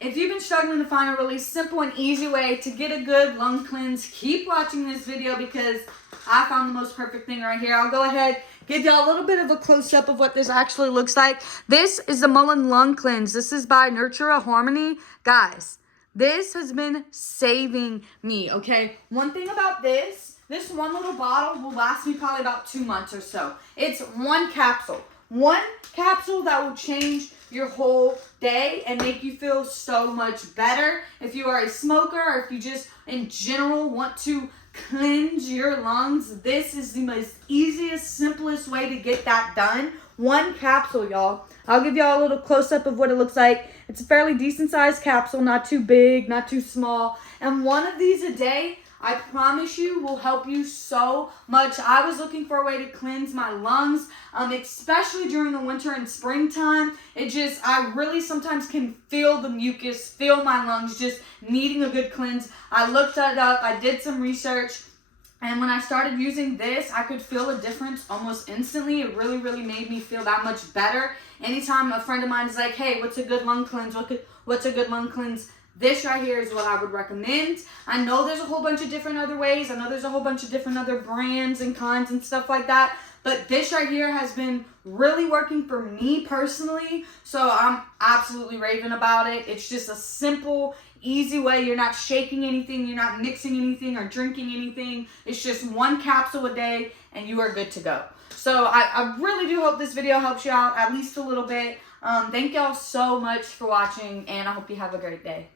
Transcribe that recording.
If you've been struggling to find a really simple and easy way to get a good lung cleanse, keep watching this video because I found the most perfect thing right here. I'll go ahead, give y'all a little bit of a close-up of what this actually looks like. This is the Mullein Lung Cleanse. This is by Nurture a Harmony. Guys, this has been saving me, okay? One thing about this one little bottle will last me probably about 2 months or so. It's one capsule. One capsule that will change your whole day and make you feel so much better. If you are a smoker or if you just in general want to cleanse your lungs, this is the most easiest, simplest way to get that done. One capsule, y'all. I'll give y'all a little close-up of what it looks like. It's a fairly decent sized capsule, not too big, not too small. And one of these a day, I promise you, will help you so much. I was looking for a way to cleanse my lungs, especially during the winter and springtime. I really sometimes can feel the mucus, feel my lungs just needing a good cleanse. I looked that up, I did some research, and when I started using this, I could feel a difference almost instantly. It really, really made me feel that much better. Anytime a friend of mine is like, hey, what's a good lung cleanse? What's a good lung cleanse? This right here is what I would recommend. I know there's a whole bunch of different other ways. I know there's a whole bunch of different other brands and kinds and stuff like that. But this right here has been really working for me personally. So I'm absolutely raving about it. It's just a simple, easy way. You're not shaking anything. You're not mixing anything or drinking anything. It's just one capsule a day and you are good to go. So I really do hope this video helps you out at least a little bit. Thank y'all so much for watching and I hope you have a great day.